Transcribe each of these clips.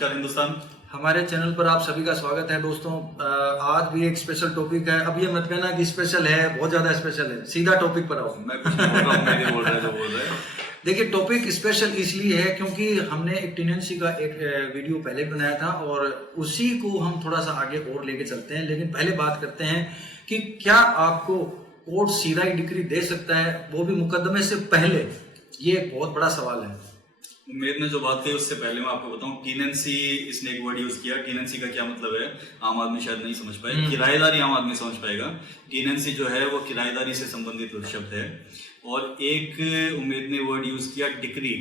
नमस्कार हिंदुस्तान। हमारे चैनल पर आप सभी का स्वागत है दोस्तों। आज भी एक स्पेशल टॉपिक है। अब ये मत कहना कि स्पेशल है, बहुत ज्यादा स्पेशल है, सीधा टॉपिक पर आओ। मैं कुछ नहीं बोल रहा हूँ, मेरे बोल रहे हैं जो बोल रहे हैं। देखिए, टॉपिक स्पेशल इसलिए है क्योंकि हमने एक टेनेंसी का एक वीडियो पहले बनाया था और उसी को हम थोड़ा सा आगे और लेके चलते हैं। लेकिन पहले बात करते हैं कि क्या आपको कोर्ट सीधा ही डिग्री दे सकता है, वो भी मुकदमे से पहले। ये एक बहुत बड़ा सवाल है। उम्मीद ने जो बात कही उससे पहले मैं आपको बताऊं, टीनेंसी इसने एक वर्ड यूज किया। टीनेंसी का क्या मतलब है आम आदमी शायद नहीं समझ पाए। किराएदारी आम आदमी समझ पाएगा। टीनेंसी जो है वो किराएदारी से संबंधित शब्द है। और एक उम्मीद ने वर्ड यूज किया डिक्री।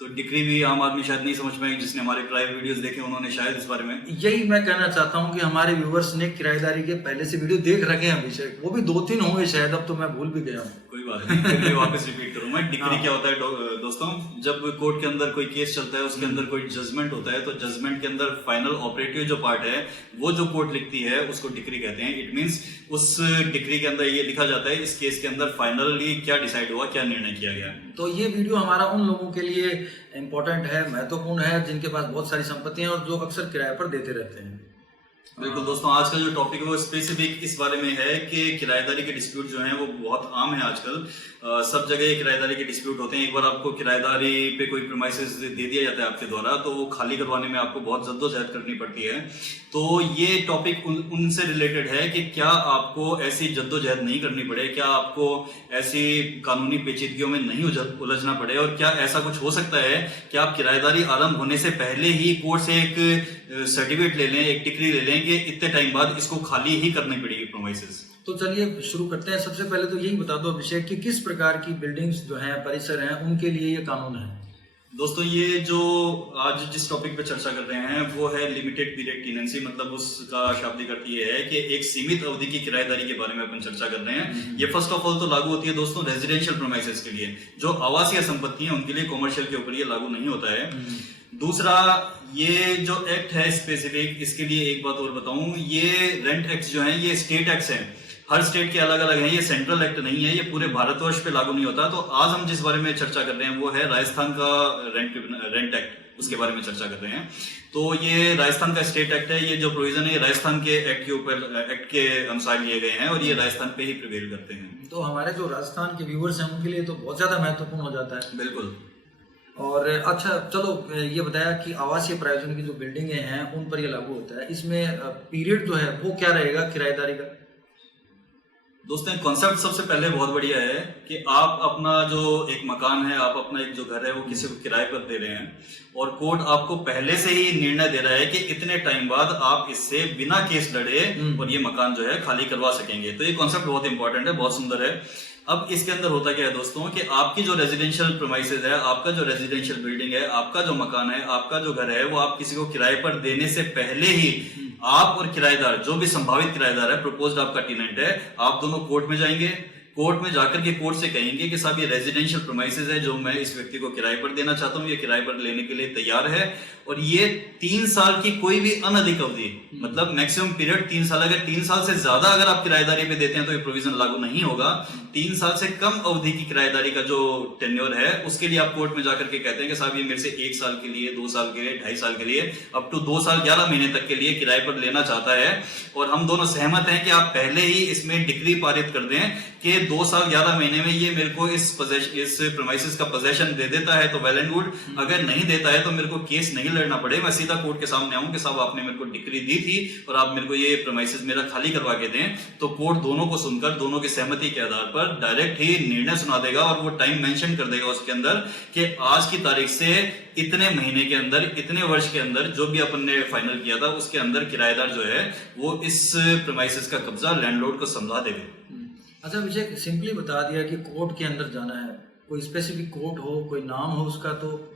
तो डिक्री भी आम आदमी शायद नहीं समझ पाएंगे। जिसने हमारे प्राइव वीडियोस देखे उन्होंने शायद इस बारे में यही मैं कहना चाहता हूं कि हमारे व्यूवर्स ने किराएदारी के पहले से वीडियो देख रखे हैं अभिषेक, वो भी 2-3 होंगे शायद, अब तो मैं भूल भी गया हूं। कोई बात नहीं, फिर भी वापस रिपीट करूं मैं। डिक्री क्या होता है दोस्तों? जब कोर्ट के अंदर कोई केस चलता है, उसके अंदर कोई जजमेंट होता है, तो जजमेंट के अंदर फाइनल ऑपरेटिव जो पार्ट है वो जो कोर्ट लिखती है उसको डिक्री कहते हैं। इट मींस उस डिक्री के अंदर ये लिखा जाता है इस केस के अंदर फाइनली क्या डिसाइड हुआ, क्या निर्णय किया गया। तो ये वीडियो हमारा उन लोगों के लिए इम्पोर्टेंट है, महत्वपूर्ण है, जिनके पास बहुत सारी संपत्ति है और जो अक्सर किराए पर देते रहते हैं। बिल्कुल दोस्तों, आज का जो टॉपिक है वो स्पेसिफिक इस बारे में है कि किराएदारी के डिस्प्यूट जो हैं वो बहुत आम है आजकल। सब जगह किराएदारी के डिस्प्यूट होते हैं। एक बार आपको किराएदारी पे कोई प्रीमाइसेस दे दिया जाता है आपके द्वारा, तो वो खाली करवाने में आपको बहुत जद्दोजहद करनी पड़ती है। तो ये टॉपिक उनसे रिलेटेड है कि क्या आपको ऐसी जद्दोजहद नहीं करनी पड़े, क्या आपको ऐसी कानूनी पेचीदगियों में नहीं उलझना पड़े, और क्या ऐसा कुछ हो सकता है कि आप किराएदारी आरंभ होने से पहले ही कोर्ट से एक सर्टिफिकेट ले लें, एक डिक्री ले लें कि इतने टाइम बाद इसको खाली ही करनी पड़ेगी प्रोमाइसेस। तो चलिए शुरू करते हैं। सबसे पहले तो यही बता दो अभिषेक कि किस प्रकार की बिल्डिंग्स जो हैं, परिसर हैं, उनके लिए ये कानून है। दोस्तों, ये जो आज जिस टॉपिक पे चर्चा कर रहे हैं वो है लिमिटेड पीरियड टीनेंसी। मतलब उसका शाब्दिक अर्थ ये है कि एक सीमित अवधि की किराएदारी के बारे में अपन चर्चा कर रहे हैं। ये फर्स्ट ऑफ ऑल तो लागू होती है दोस्तों रेजिडेंशियल प्रोमाइसेस के लिए। जो आवासीय संपत्ति है उनके लिए, कॉमर्शियल के ऊपर ये लागू नहीं होता है। दूसरा, ये जो एक्ट है स्पेसिफिक, इसके लिए एक बात और बताऊं, ये रेंट एक्ट जो है ये स्टेट एक्ट है। हर स्टेट के अलग अलग हैं, ये सेंट्रल एक्ट नहीं है, ये पूरे भारतवर्ष पे लागू नहीं होता। तो आज हम जिस बारे में चर्चा कर रहे हैं वो है राजस्थान का रेंट एक्ट, उसके बारे में चर्चा कर रहे हैं। तो ये राजस्थान का स्टेट एक्ट है। ये जो प्रोविजन है राजस्थान के एक्ट के ऊपर, एक्ट के अनुसार लिए गए हैं और ये राजस्थान पे ही प्रिवेल करते हैं। तो हमारे जो राजस्थान के व्यूवर्स हैं उनके लिए तो बहुत ज्यादा महत्वपूर्ण हो जाता है। बिल्कुल। और अच्छा चलो, ये बताया कि आवासीय प्रायोजन की जो बिल्डिंगें हैं उन पर ये लागू होता है। इसमें पीरियड जो है वो क्या रहेगा किराएदारी का? दोस्तों, कॉन्सेप्ट सबसे पहले बहुत बढ़िया है कि आप अपना जो एक मकान है, आप अपना एक जो घर है वो किसी को किराए पर दे रहे हैं और कोर्ट आपको पहले से ही निर्णय दे रहा है कि इतने टाइम बाद आप इससे बिना केस लड़े और ये मकान जो है खाली करवा सकेंगे। तो ये कॉन्सेप्ट बहुत इंपॉर्टेंट है, बहुत सुंदर है। अब इसके अंदर होता क्या है दोस्तों कि आपकी जो रेजिडेंशियल प्रीमाइसेस है, आपका जो रेजिडेंशियल बिल्डिंग है, आपका जो मकान है, आपका जो घर है, वो आप किसी को किराए पर देने से पहले ही आप और किराएदार, जो भी संभावित किराएदार है, प्रपोज्ड आपका टेनेंट है, आप दोनों कोर्ट में जाएंगे। कोर्ट में जाकर के कोर्ट से कहेंगे कि साहब ये रेजिडेंशियल प्रीमाइसेस है जो मैं इस व्यक्ति को किराए पर देना चाहता हूँ, ये किराए पर लेने के लिए तैयार है। और ये 3 साल की कोई भी अनधिक अवधि, मतलब मैक्सिमम पीरियड 3 साल, अगर 3 साल से ज्यादा अगर आप किराएदारी पे देते हैं तो ये प्रोविजन लागू नहीं होगा। 3 साल से कम अवधि की किराएदारी का जो टेन्योर है उसके लिए आप कोर्ट में जाकर के कहते हैं कि साहब ये मेरे से 1 साल के लिए, 2 साल के लिए, 2.5 साल के लिए, अप टू 2 साल 11 महीने तक के लिए किराए पर लेना चाहता है। और हम दोनों सहमत हैं कि आप पहले ही इसमें डिक्री पारित कर दें कि 2 साल 11 महीने में ये मेरे को इस प्रीमाइसेस का पोजेशन दे देता है तो वेल एंड गुड। अगर नहीं देता है तो मेरे को केस नहीं लड़ना पड़े, मैं सीधा कोर्ट के सामने आऊं कि साहब आपने मेरे को डिक्री दी थी और आप मेरे को ये प्रीमाइसेस मेरा खाली करवा के दें। तो कोर्ट दोनों को सुनकर, दोनों की सहमति के आधार पर डायरेक्ट ही निर्णय सुना देगा और वो टाइम मेंशन कर देगा उसके अंदर कि आज की तारीख से इतने महीने के अंदर, इतने वर्ष के अंदर, जो भी अपन ने फाइनल किया था उसके अंदर किराएदार जो है वो इस प्रीमाइसेस का कब्जा लैंडलॉर्ड को समझा देगा। अच्छा विजय, सिंपली बता दिया कि कोर्ट के अंदर जाना है, कोई स्पेसिफिक कोर्ट हो, कोई नाम हो उसका? तो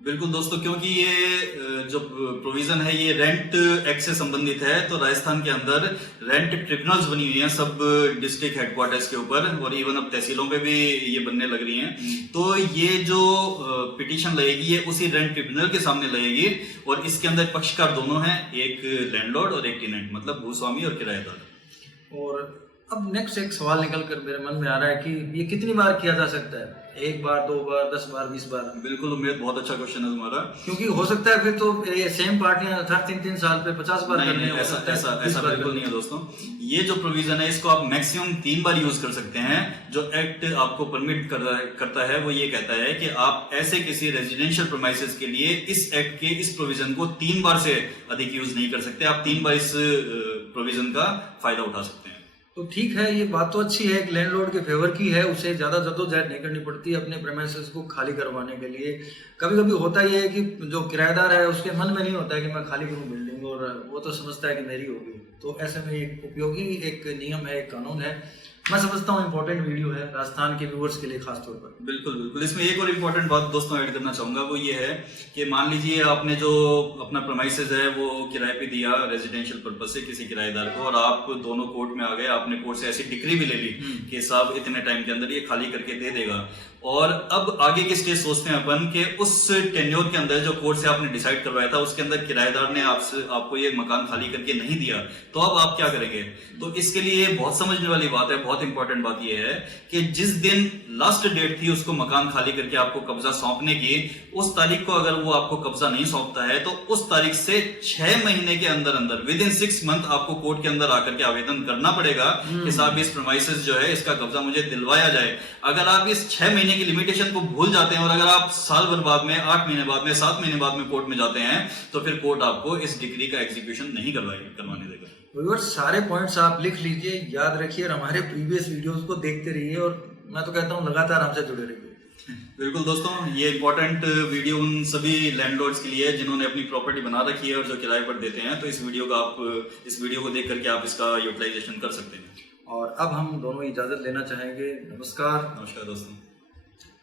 बिल्कुल दोस्तों, क्योंकि ये जो प्रोविजन है ये रेंट एक्ट से संबंधित है, तो राजस्थान के अंदर रेंट ट्रिब्यूनल्स बनी हुई हैं सब डिस्ट्रिक्ट हेडक्वार्टर्स के ऊपर, और इवन अब तहसीलों पे भी ये बनने लग रही हैं। तो ये जो पिटीशन लगेगी ये उसी रेंट ट्रिब्यूनल के सामने लगेगी और इसके अंदर पक्षकार दोनों हैं, एक लैंडलॉर्ड और एक टेनेंट, मतलब भूस्वामी और किराएदार। और अब नेक्स्ट एक सवाल निकल कर मेरे मन में आ रहा है कि ये कितनी बार किया जा सकता है? 1 बार, 2 बार, 10 बार, 20 बार? बिल्कुल उम्मीद, बहुत अच्छा क्वेश्चन है तुम्हारा। क्योंकि हो सकता है फिर तो ये सेम पार्टियां हर 3-3 साल पे 50 बार नहीं, करने नहीं, हो ऐसा सकता है, ऐसा 20 ऐसा बार बिल्कुल करने। नहीं है दोस्तों। ये जो प्रोविजन है इसको आप मैक्सिमम 3 बार यूज कर सकते हैं। जो एक्ट आपको परमिट करता है वो ये कहता है कि आप ऐसे किसी रेजिडेंशियल प्रीमाइसेस के लिए इस एक्ट के इस प्रोविजन को 3 बार से अधिक यूज नहीं कर सकते। आप 3 बार इस प्रोविजन का फायदा उठा सकते हैं। तो ठीक है, ये बात तो अच्छी है, एक लैंडलॉर्ड के फेवर की है, उसे ज्यादा जद्दोजहद नहीं करनी पड़ती अपने प्रेमाइसेस को खाली करवाने के लिए। कभी कभी होता ही है कि जो किराएदार है उसके मन में नहीं होता है कि मैं खाली करूं बिल्डिंग, और वो तो समझता है कि मेरी होगी। तो ऐसे में एक उपयोगी एक नियम है, एक कानून है। मैं समझता हूँ इम्पोर्टेंट वीडियो है राजस्थान के व्यूअर्स के लिए खास तौर पर। बिल्कुल बिल्कुल। इसमें एक और इम्पोर्टेंट बात दोस्तों ऐड करना चाहूंगा, वो ये है कि मान लीजिए आपने जो अपना प्रेमाइसेस है वो किराए पे दिया रेजिडेंशियल पर्पज से किसी किराएदार को, और आप दोनों कोर्ट में आ गए, आपने कोर्ट से ऐसी डिक्री भी ले ली कि साहब इतने टाइम के अंदर ये खाली करके दे देगा। और अब आगे की स्टेज सोचते हैं अपन कि उस टेन्योर के अंदर जो कोर्ट से आपने डिसाइड करवाया था उसके अंदर किराएदार ने आपको ये मकान खाली करके नहीं दिया, तो अब आप क्या करेंगे? तो इसके लिए बहुत समझने वाली बात है, बहुत इंपॉर्टेंट बात यह है कि जिस दिन लास्ट डेट थी उसको मकान खाली करके आपको कब्जा सौंपने की, उस तारीख को अगर वो आपको कब्जा नहीं सौंपता है तो उस तारीख से 6 महीने के अंदर अंदर विद इन 6 मंथ आपको कोर्ट के अंदर आकर के आवेदन करना पड़ेगा कि साहब इस प्रीमाइसेस जो है इसका कब्जा मुझे दिलवाया जाए। अगर आप इस 6 महीने की लिमिटेशन को भूल जाते हैं और अगर आप साल भर बाद में, 8 महीने बाद में, 7 महीने बाद में कोर्ट में जाते हैं तो फिर कोर्ट आपको इस डिग्री का एग्जीक्यूशन नहीं करवाने देगा। व्यूअर्स, सारे पॉइंट्स आप लिख लीजिए, याद रखिए और हमारे प्रीवियस वीडियोस को देखते रहिए, और मैं तो कहता हूँ लगातार हमसे जुड़े रहिए। बिल्कुल दोस्तों, ये इंपॉर्टेंट वीडियो उन सभी लैंडलॉर्ड्स के लिए है जिन्होंने अपनी प्रॉपर्टी बना रखी है और जो किराए पर देते हैं। तो इस वीडियो को देख करके आप इसका यूटिलाइजेशन कर सकते हैं। और अब हम दोनों इजाजत लेना चाहेंगे। नमस्कार। नमस्कार दोस्तों।